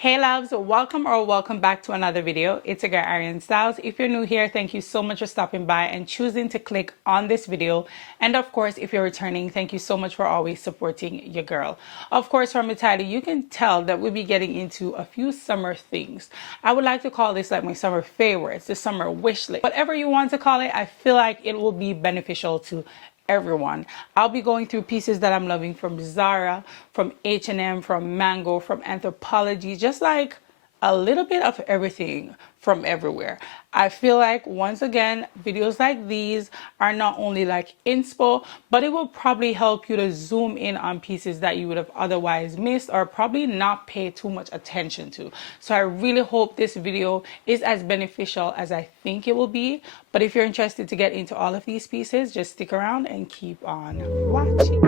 Hey loves, welcome back to another video. It's a girl Arianne Styles. If you're new here, thank you so much for stopping by and choosing to click on this video. And of course, if you're returning, thank you so much for always supporting your girl. Of course, from the title, you can tell that we'll be getting into a few summer things. I would like to call this like my summer favorites, the summer wish list. Whatever you want to call it, I feel like it will be beneficial to everyone. I'll be going through pieces that I'm loving from Zara, from H&M, from Mango, from Anthropologie, just like a little bit of everything from everywhere. I feel like once again, videos like these are not only like inspo, but it will probably help you to zoom in on pieces that you would have otherwise missed or probably not pay too much attention to. So I really hope this video is as beneficial as I think it will be. But if you're interested to get into all of these pieces, just stick around and keep on watching.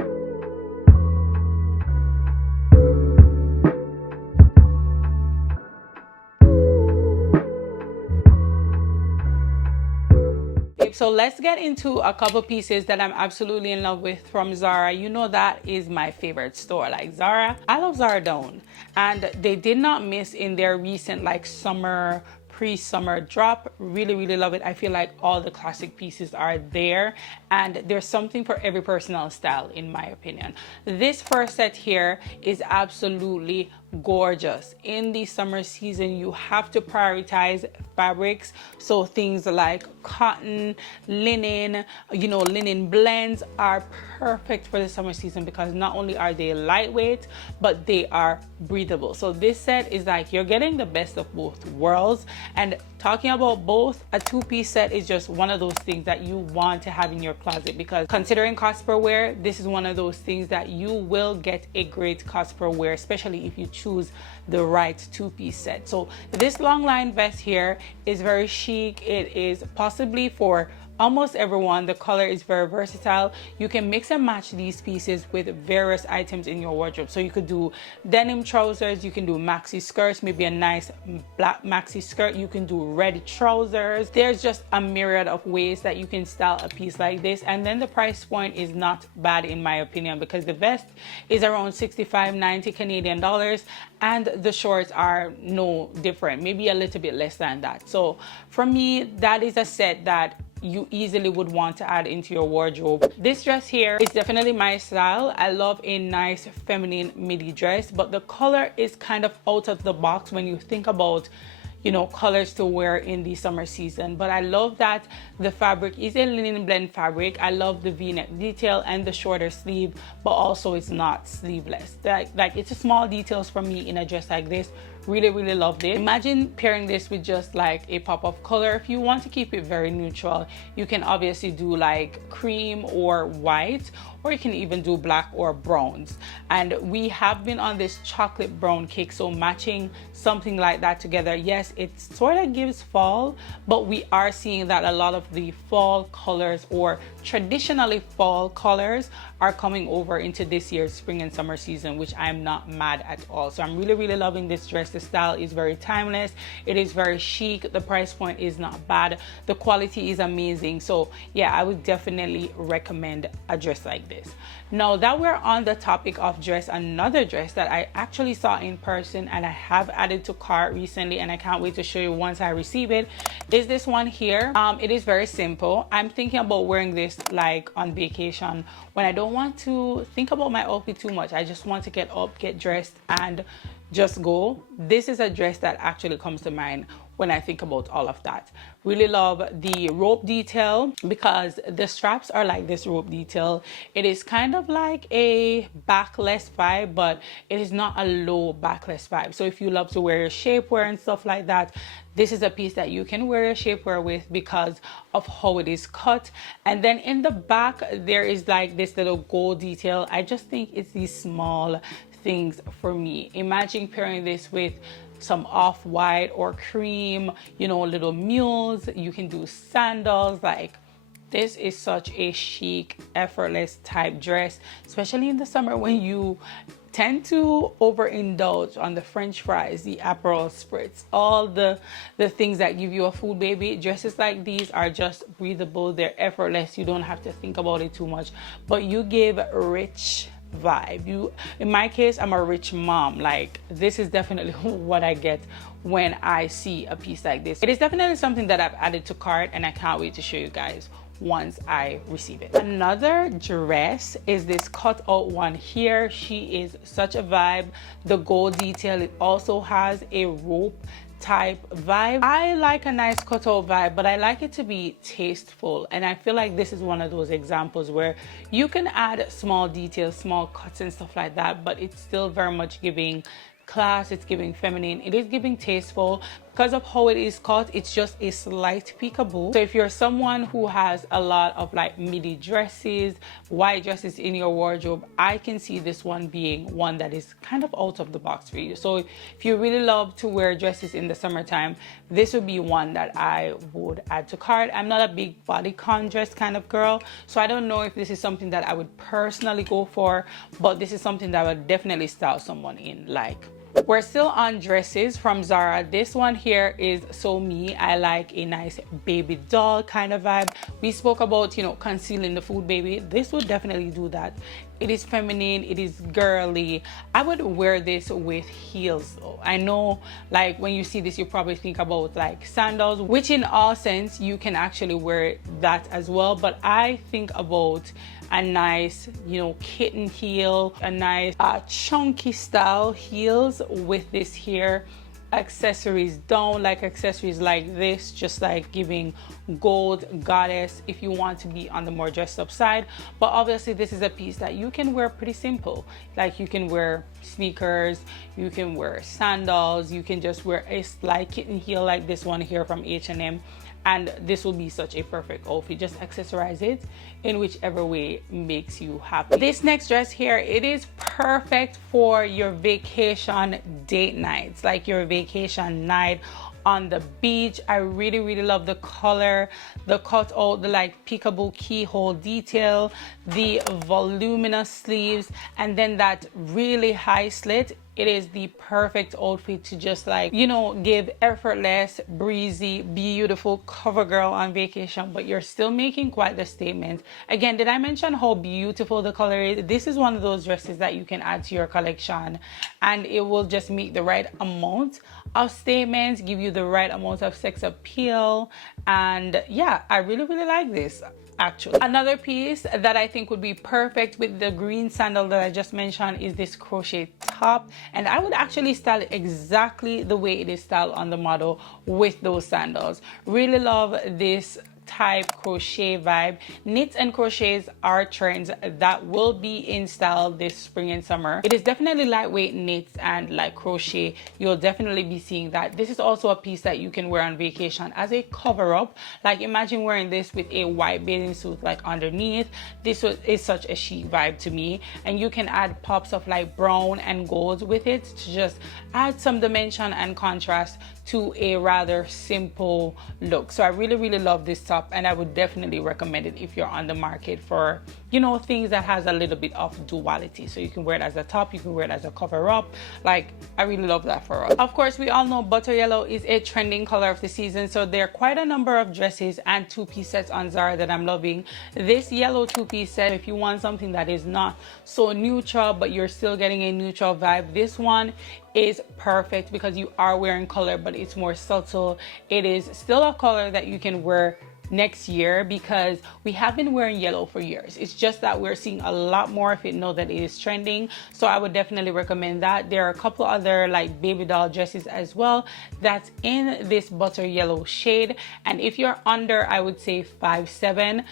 So let's get into a couple pieces that I'm absolutely in love with from Zara. You know that is my favorite store. Like Zara, I love Zara down, and they did not miss in their recent like summer pre-summer drop. Really love it. I feel like all the classic pieces are there, and there's something for every personal style in my opinion. This first set here is absolutely gorgeous. In the summer season, you have to prioritize fabrics, so things like cotton, linen, linen blends are perfect for the summer season because not only are they lightweight, but they are breathable. So this set is like you're getting the best of both worlds. And talking about both, a two-piece set is just one of those things that you want to have in your closet, because considering cost per wear, this is one of those things that you will get a great cost per wear, especially if you choose the right two-piece set. So this long line vest here is very chic. It is possibly for almost everyone. The color is very versatile. You can mix and match these pieces with various items in your wardrobe. So you could do denim trousers, you can do maxi skirts, maybe a nice black maxi skirt, you can do red trousers. There's just a myriad of ways that you can style a piece like this. And then the price point is not bad in my opinion, because the vest is around 65-90 Canadian dollars and the shorts are no different, maybe a little bit less than that. So for me, that is a set that you easily would want to add into your wardrobe. This dress here is definitely my style. I love a nice feminine midi dress, but the color is kind of out of the box when you think about colors to wear in the summer season. But I love that the fabric is a linen blend fabric. I love the v-neck detail and the shorter sleeve, but also it's not sleeveless. Like it's a small details for me in a dress like this. Really loved it. Imagine pairing this with just like a pop of color. If you want to keep it very neutral, you can obviously do like cream or white, or you can even do black or browns. And we have been on this chocolate brown kick, so matching something like that together, yes, it sort of gives fall, but we are seeing that a lot of the fall colors or traditionally fall colors are coming over into this year's spring and summer season, which I'm not mad at all. So I'm really loving this dress. The style is very timeless, it is very chic, the price point is not bad, the quality is amazing. So yeah, I would definitely recommend a dress like this. Now that we're on the topic of dress, another dress that I actually saw in person and I have added to cart recently, and I can't wait to show you once I receive it, is this one here. It is very simple. I'm thinking about wearing this like on vacation when I don't want to think about my outfit too much. I just want to get up, get dressed, and just go. This is a dress that actually comes to mind when I think about all of that. Really love the rope detail, because the straps are like this rope detail. It is kind of like a backless vibe, but it is not a low backless vibe. So if you love to wear your shapewear and stuff like that, this is a piece that you can wear your shapewear with because of how it is cut. And then in the back, there is like this little gold detail. I just think it's these small things for me. Imagine pairing this with some off-white or cream, little mules. You can do sandals. Like, this is such a chic, effortless type dress, especially in the summer when you tend to overindulge on the French fries, the Aperol spritz, all the things that give you a food baby. Dresses like these are just breathable, they're effortless, you don't have to think about it too much, but you give rich vibe. In my case, I'm a rich mom. Like, this is definitely what I get when I see a piece like this. It is definitely something that I've added to cart, and I can't wait to show you guys once I receive it. Another dress is this cut out one here. She is such a vibe. The gold detail, it also has a rope type vibe. I like a nice cutout vibe, but I like it to be tasteful, and I feel like this is one of those examples where you can add small details, small cuts and stuff like that, but it's still very much giving class, it's giving feminine, it is giving tasteful. Because of how it is cut, it's just a slight peekaboo. So if you're someone who has a lot of like midi dresses, white dresses in your wardrobe, I can see this one being one that is kind of out of the box for you. So if you really love to wear dresses in the summertime, this would be one that I would add to cart. I'm not a big bodycon dress kind of girl, so I don't know if this is something that I would personally go for, but this is something that I would definitely style someone in. Like, we're still on dresses from Zara. This one here is so me. I like a nice baby doll kind of vibe. We spoke about, you know, concealing the food baby. This would definitely do that. It is feminine, it is girly. I would wear this with heels though. I know, like, when you see this, you probably think about like sandals, which in all sense you can actually wear that as well, but I think about a nice, you know, kitten heel, a nice chunky style heels with this here accessories down, like accessories like this, just like giving gold goddess if you want to be on the more dressed up side. But obviously this is a piece that you can wear pretty simple. Like, you can wear sneakers, you can wear sandals, you can just wear a slight kitten heel like this one here from H&M, and this will be such a perfect outfit. Just accessorize it in whichever way makes you happy. This next dress here, it is perfect for your vacation date nights, like your vacation night on the beach. I really love the color, the cutout, the like peekaboo keyhole detail, the voluminous sleeves, and then that really high slit. It is the perfect outfit to just, like, you know, give effortless, breezy, beautiful cover girl on vacation, but you're still making quite the statement. Again, did I mention how beautiful the color is? This is one of those dresses that you can add to your collection, and it will just make the right amount of statements, give you the right amount of sex appeal. And yeah, I really like this. Actually, another piece that I think would be perfect with the green sandal that I just mentioned is this crochet top, and I would actually style it exactly the way it is styled on the model with those sandals. Really love this type crochet vibe. Knits and crochets are trends that will be in style this spring and summer. It is definitely lightweight knits and like crochet. You'll definitely be seeing that. This is also a piece that you can wear on vacation as a cover up. Like, imagine wearing this with a white bathing suit like underneath. This is such a chic vibe to me, and you can add pops of like brown and gold with it to just add some dimension and contrast to a rather simple look. So I really love this top, and I would definitely recommend it if you're on the market for, you know, things that has a little bit of duality. So you can wear it as a top, you can wear it as a cover up. Like, I really love that for us. Of course, we all know butter yellow is a trending color of the season, so there are quite a number of dresses and two-piece sets on Zara that I'm loving. This yellow two-piece set, if you want something that is not so neutral but you're still getting a neutral vibe, this one is perfect because you are wearing color, but it's more subtle. It is still a color that you can wear next year because we have been wearing yellow for years. It's just that we're seeing a lot more of it now that it is trending. So I would definitely recommend that. There are a couple other like baby doll dresses as well that's in this butter yellow shade, and if you're under, I would say 5'7",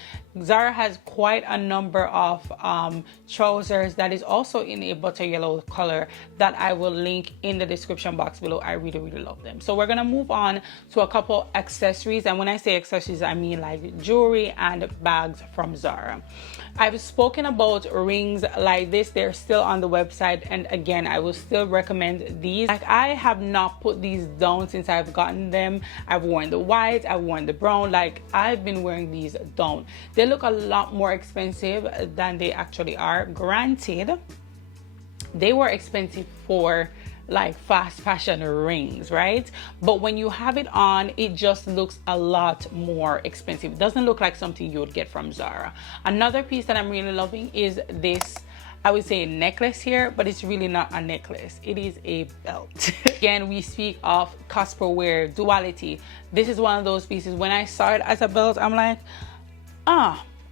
Zara has quite a number of trousers that is also in a butter yellow color that I will link in the description box below. I really love them. So we're gonna move on to a couple accessories, and when I say accessories, I mean like jewelry and bags from Zara. I've spoken about rings like this. They're still on the website, and again, I will still recommend these. Like, I have not put these down since I've gotten them. I've worn the white, I've worn the brown. Like, I've been wearing these down. They look a lot more expensive than they actually are. Granted, they were expensive for like fast fashion rings, right? But when you have it on, it just looks a lot more expensive. It doesn't look like something you would get from Zara. Another piece that I'm really loving is this I would say necklace here, but it's really not a necklace. It is a belt. Again, we speak of cosper wear duality. This is one of those pieces. When I saw it as a belt, I'm like,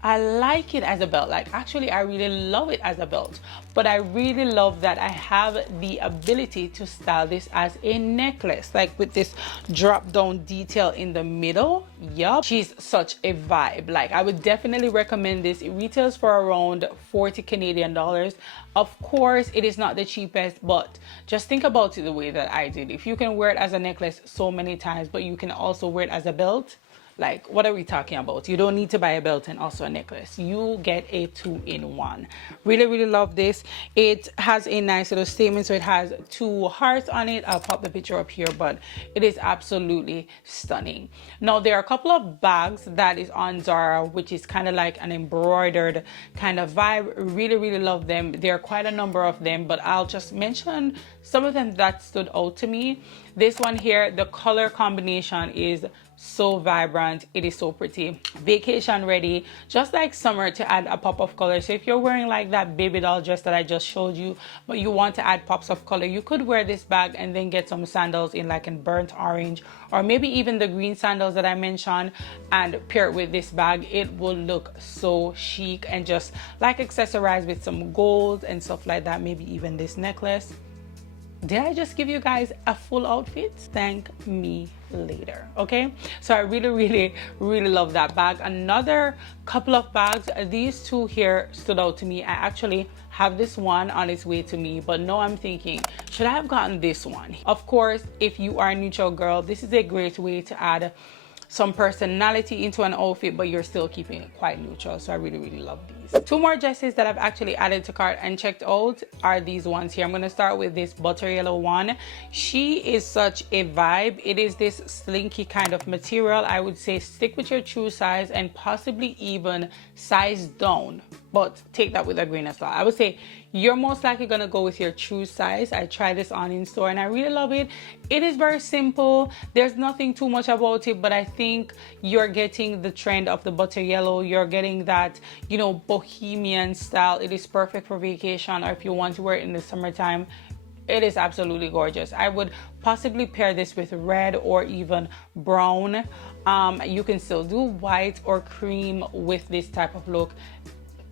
I like it as a belt. Like, actually, I really love it as a belt, but I really love that I have the ability to style this as a necklace, like with this drop down detail in the middle. Yup, she's such a vibe. Like, I would definitely recommend this. It retails for around 40 Canadian dollars. Of course, it is not the cheapest, but just think about it the way that I did. If you can wear it as a necklace so many times, but you can also wear it as a belt, like, what are we talking about? You don't need to buy a belt and also a necklace. You get a 2-in-1. Really love this. It has a nice little statement. So it has 2 hearts on it. I'll pop the picture up here, but it is absolutely stunning. Now, there are a couple of bags that is on Zara, which is kind of like an embroidered kind of vibe. Really love them. There are quite a number of them, but I'll just mention some of them that stood out to me. This one here, the color combination is so vibrant. It is so pretty, vacation ready, just like summer, to add a pop of color. So if you're wearing like that baby doll dress that I just showed you, but you want to add pops of color, you could wear this bag and then get some sandals in like in burnt orange, or maybe even the green sandals that I mentioned, and pair it with this bag. It will look so chic and just like accessorize with some gold and stuff like that. Maybe even this necklace. Did I just give you guys a full outfit? Thank me later. Okay, so I really love that bag. Another couple of bags, these 2 here stood out to me. I actually have this one on its way to me, but now I'm thinking, should I have gotten this one? Of course, if you are a neutral girl, this is a great way to add some personality into an outfit, but you're still keeping it quite neutral. So I really love these. 2 more dresses that I've actually added to cart and checked out are these ones here. I'm going to start with this butter yellow one. She is such a vibe. It is this slinky kind of material. I would say stick with your true size and possibly even size down, but take that with a grain of salt. I would say you're most likely gonna go with your true size. I tried this on in store and I really love it. It is very simple. There's nothing too much about it, but I think you're getting the trend of the butter yellow. You're getting that, you know, bohemian style. It is perfect for vacation, or if you want to wear it in the summertime. It is absolutely gorgeous. I would possibly pair this with red or even brown. You can still do white or cream with this type of look.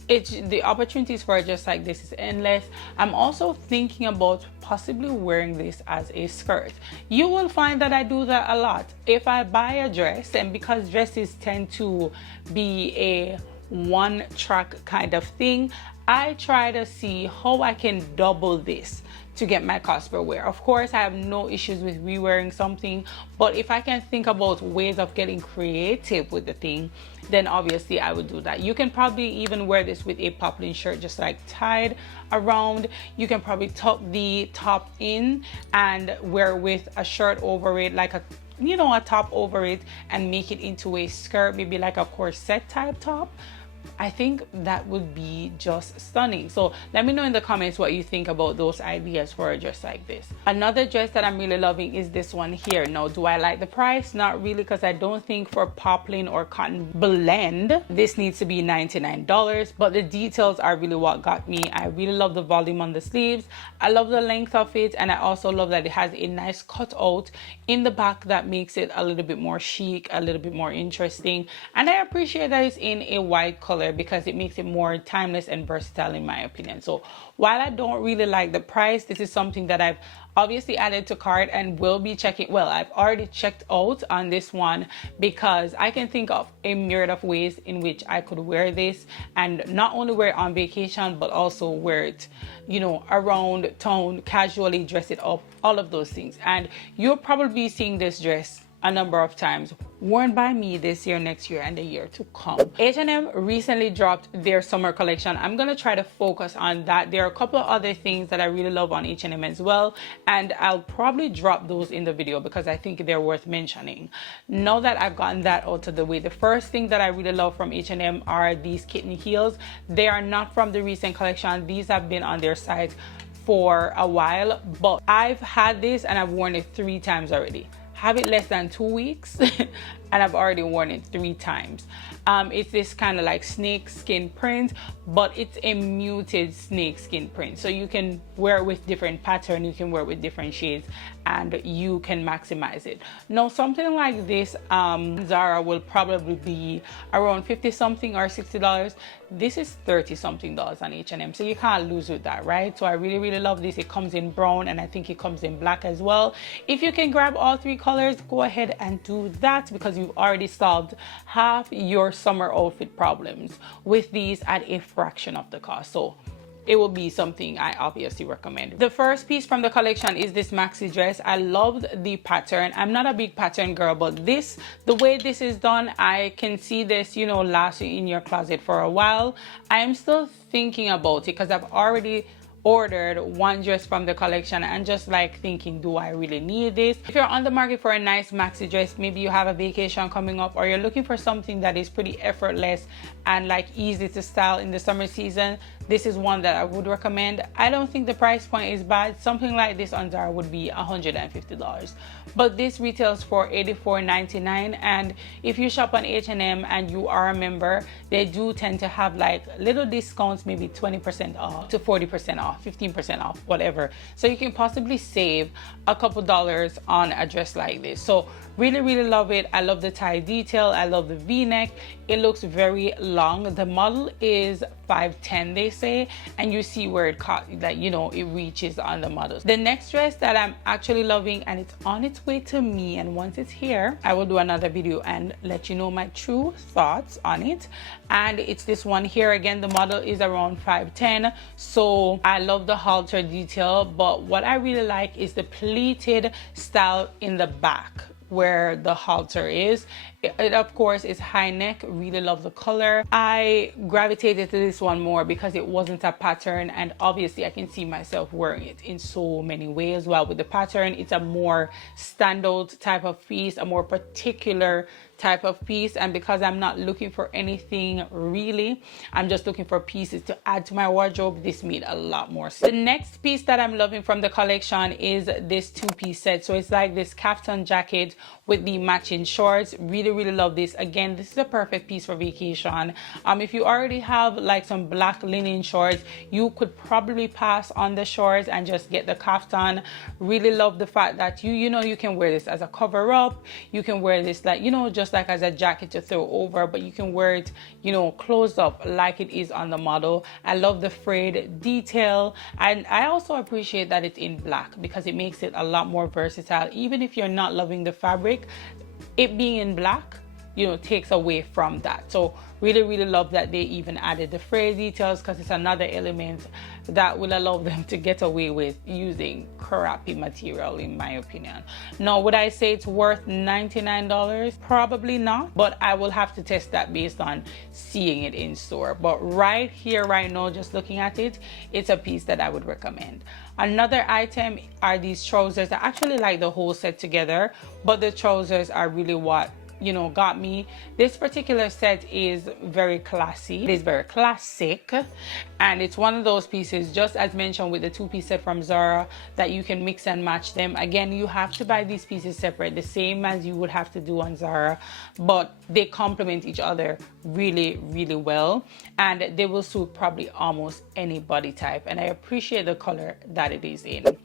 The opportunities for it just like this is endless. I'm also thinking about possibly wearing this as a skirt. You will find that I do that a lot. If I buy a dress, and because dresses tend to be a one-track kind of thing, I try to see how I can double this to get my cost per wear. Of course, I have no issues with re-wearing something, but if I can think about ways of getting creative with the thing, then obviously I would do that. You can probably even wear this with a poplin shirt, just like tied around. You can probably tuck the top in and wear with a shirt over it, like a top over it, and make it into a skirt, maybe like a corset type top. I think that would be just stunning. So let me know in the comments what you think about those ideas for a dress like this. Another dress that I'm really loving is this one here. Now, do I like the price? Not really, because I don't think for poplin or cotton blend this needs to be $99, but the details are really what got me. I really love the volume on the sleeves. I love the length of it, and I also love that it has a nice cutout in the back that makes it a little bit more chic, a little bit more interesting. And I appreciate that it's in a white color, because it makes it more timeless and versatile in my opinion. So while I don't really like the price, this is something that I've obviously added to cart and will be checking. Well, I've already checked out on this one, because I can think of a myriad of ways in which I could wear this, and not only wear it on vacation, but also wear it, around town, casually dress it up, all of those things. And you'll probably be seeing this dress a number of times worn by me this year, next year, and the year to come. H&M recently dropped their summer collection. I'm gonna try to focus on that. There are a couple of other things that I really love on H&M as well, and I'll probably drop those in the video because I think they're worth mentioning. Now that I've gotten that out of the way, the first thing that I really love from H&M are these kitten heels. They are not from the recent collection. These have been on their site for a while, but I've had this and I've worn it 3 times already. Have it less than 2 weeks and I've already worn it 3 times. It's this kind of like snake skin print, but it's a muted snake skin print, so you can wear it with different pattern, you can wear it with different shades, and you can maximize it. Now something like this, Zara will probably be around 50 something or $60. This is 30 something dollars on H&M, so you can't lose with that, right? So I really love this. It comes in brown, and I think it comes in black as well. If you can grab all three colors, go ahead and do that, because you've already solved half your summer outfit problems with these at a fraction of the cost. So it will be something I obviously recommend. The first piece from the collection is this maxi dress. I loved the pattern. I'm not a big pattern girl, but this, the way this is done, I can see this, you know, lasting in your closet for a while. I'm still thinking about it because I've already ordered one dress from the collection and just like thinking, do I really need this? If you're on the market for a nice maxi dress, maybe you have a vacation coming up, or you're looking for something that is pretty effortless and like easy to style in the summer season, this is one that I would recommend. I don't think the price point is bad. Something like this on Zara would be $150, but this retails for $84.99. and if you shop on H&M and you are a member, they do tend to have like little discounts, maybe 20% off to 40% off, 15% off, whatever, so you can possibly save a couple dollars on a dress like this. So really love it. I love the tie detail, I love the v-neck. It looks very long. The model is 5'10", they say, and you see where it caught, like, you know, it reaches on the models. The next dress that I'm actually loving, and it's on its way to me, and once it's here I will do another video and let you know my true thoughts on it. And it's this one here. Again, the model is around 5'10", so I love the halter detail, but what I really like is the pleated style in the back where the halter is. It of course is high neck. Really love the color. I gravitated to this one more because it wasn't a pattern, and obviously I can see myself wearing it in so many ways. Well, with the pattern, it's a more standout type of piece, a more particular type of piece, and because I'm not looking for anything really, I'm just looking for pieces to add to my wardrobe, this made a lot more sense. The next piece that I'm loving from the collection is this two-piece set. So it's like this kaftan jacket with the matching shorts. Really love this. Again, this is a perfect piece for vacation. If you already have like some black linen shorts, you could probably pass on the shorts and just get the kaftan. Really love the fact that you know, you can wear this as a cover up, you can wear this like, you know, just like as a jacket to throw over, but you can wear it, you know, closed up like it is on the model. I love the frayed detail, and I also appreciate that it's in black because it makes it a lot more versatile. Even if you're not loving the fabric, it being in black, you know, takes away from that. So really love that they even added the frayed details, because it's another element that will allow them to get away with using crappy material, in my opinion. Now, would I say it's worth $99? Probably not, but I will have to test that based on seeing it in store. But right here, right now, just looking at it, it's a piece that I would recommend. Another item are these trousers. I actually like the whole set together, but the trousers are really what, you know, got me. This particular set is very classy. It is very classic, and it's one of those pieces, just as mentioned with the two-piece set from Zara, that you can mix and match them. Again, you have to buy these pieces separate, the same as you would have to do on Zara, but they complement each other really well, and they will suit probably almost any body type, and I appreciate the color that it is in.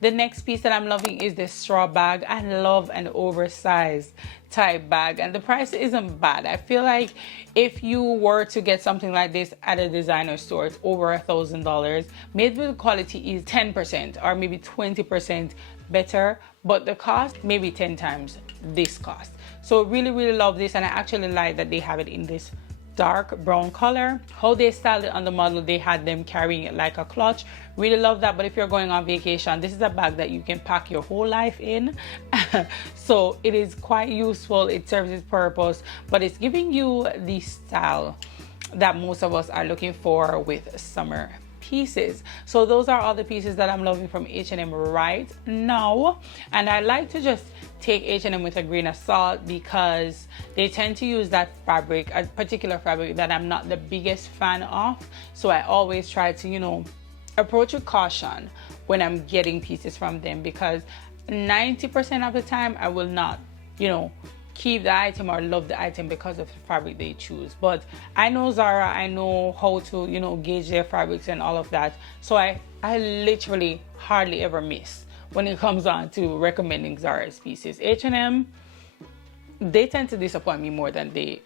The next piece that I'm loving is this straw bag. I love an oversized type bag, and the price isn't bad. I feel like if you were to get something like this at a designer store, it's over $1,000. Made with quality is 10% or maybe 20% better, but the cost maybe 10 times this cost. So really love this, and I actually like that they have it in this dark brown color. How they styled it on the model, they had them carrying it like a clutch. Really love that. But if you're going on vacation, this is a bag that you can pack your whole life in. So it is quite useful. It serves its purpose, but it's giving you the style that most of us are looking for with summer pieces. So those are all the pieces that I'm loving from H&M right now, and I like to just take H&M with a grain of salt because they tend to use that fabric, a particular fabric that I'm not the biggest fan of. So I always try to, you know, approach with caution when I'm getting pieces from them, because 90% of the time I will not, you know, keep the item or love the item because of the fabric they choose. But I know Zara, I know how to, you know, gauge their fabrics and all of that, so I literally hardly ever miss when it comes on to recommending Zara's pieces. H&M, they tend to disappoint me more than they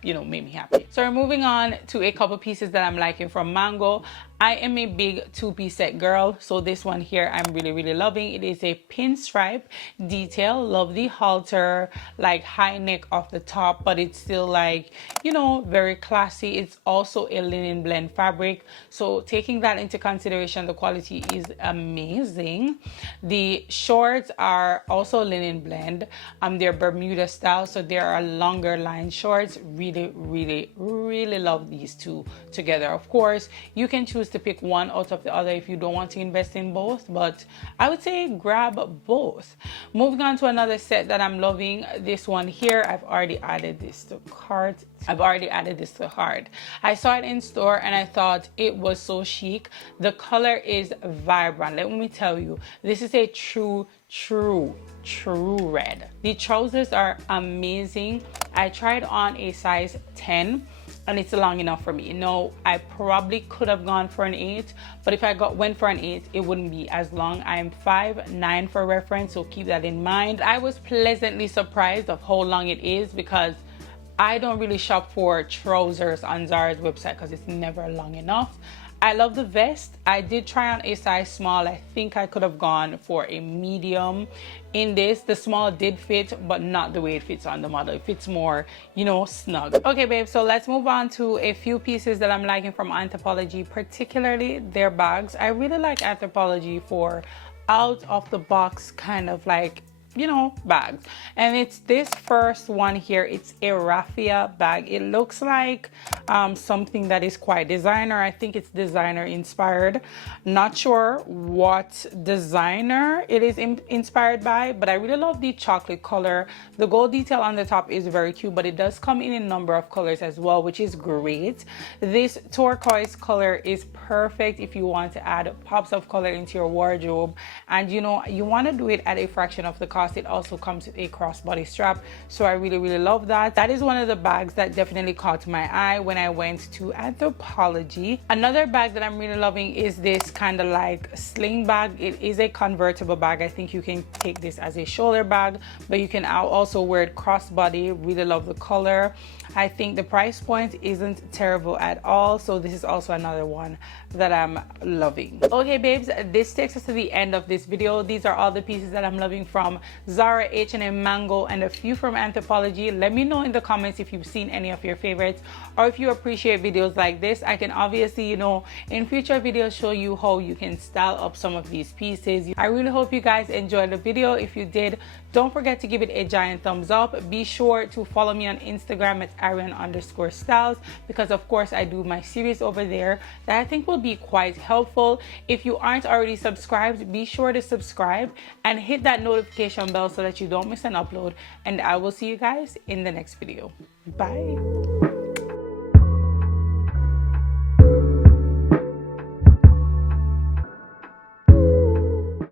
you know, make me happy. So we're moving on to a couple pieces that I'm liking from Mango. I am a big two-piece set girl, so this one here I'm really loving. It is a pinstripe detail. Love the halter, like high neck off the top, but it's still like, you know, very classy. It's also a linen blend fabric, so taking that into consideration, the quality is amazing. The shorts are also linen blend. They're Bermuda style, so there are longer line shorts. Really love these two together. Of course, you can choose to pick one out of the other if you don't want to invest in both, but I would say grab both. Moving on to another set that I'm loving, this one here. I've already added this to cart. I saw it in store and I thought it was so chic. The color is vibrant. Let me tell you, this is a true red. The trousers are amazing. I tried on a size 10 and it's long enough for me. No, I probably could have gone for an 8, but if I went for an 8, it wouldn't be as long. I am 5'9" for reference, so keep that in mind. I was pleasantly surprised of how long it is because I don't really shop for trousers on Zara's website because it's never long enough. I love the vest. I did try on a size small. I think I could have gone for a medium in this. The small did fit, but not the way it fits on the model. It fits more, you know, snug. Okay, babe, so let's move on to a few pieces that I'm liking from Anthropologie, particularly their bags. I really like Anthropologie for out of the box kind of like, you know, bags, and it's this first one here. It's a raffia bag. It looks like something that is quite designer. I think it's designer inspired. Not sure what designer it is inspired by, but I really love the chocolate color. The gold detail on the top is very cute, but it does come in a number of colors as well, which is great. This turquoise color is perfect if you want to add pops of color into your wardrobe, and you know, you want to do it at a fraction of the cost. It also comes with a crossbody strap, so I really love that. That is one of the bags that definitely caught my eye when I went to Anthropologie. Another bag that I'm really loving is this kind of like sling bag. It is a convertible bag. I think you can take this as a shoulder bag, but you can also wear it crossbody. Really love the color. I think the price point isn't terrible at all, so this is also another one that I'm loving. Okay, babes, this takes us to the end of this video. These are all the pieces that I'm loving from Zara, H&M, Mango, and a few from Anthropologie. Let me know in the comments if you've seen any of your favorites or if you appreciate videos like this. I can obviously, you know, in future videos show you how you can style up some of these pieces. I really hope you guys enjoyed the video. If you did, don't forget to give it a giant thumbs up. Be sure to follow me on Instagram at Arianne_styles, because of course I do my series over there that I think will be quite helpful. If you aren't already subscribed, be sure to subscribe and hit that notification bell so that you don't miss an upload, and I will see you guys in the next video. Bye.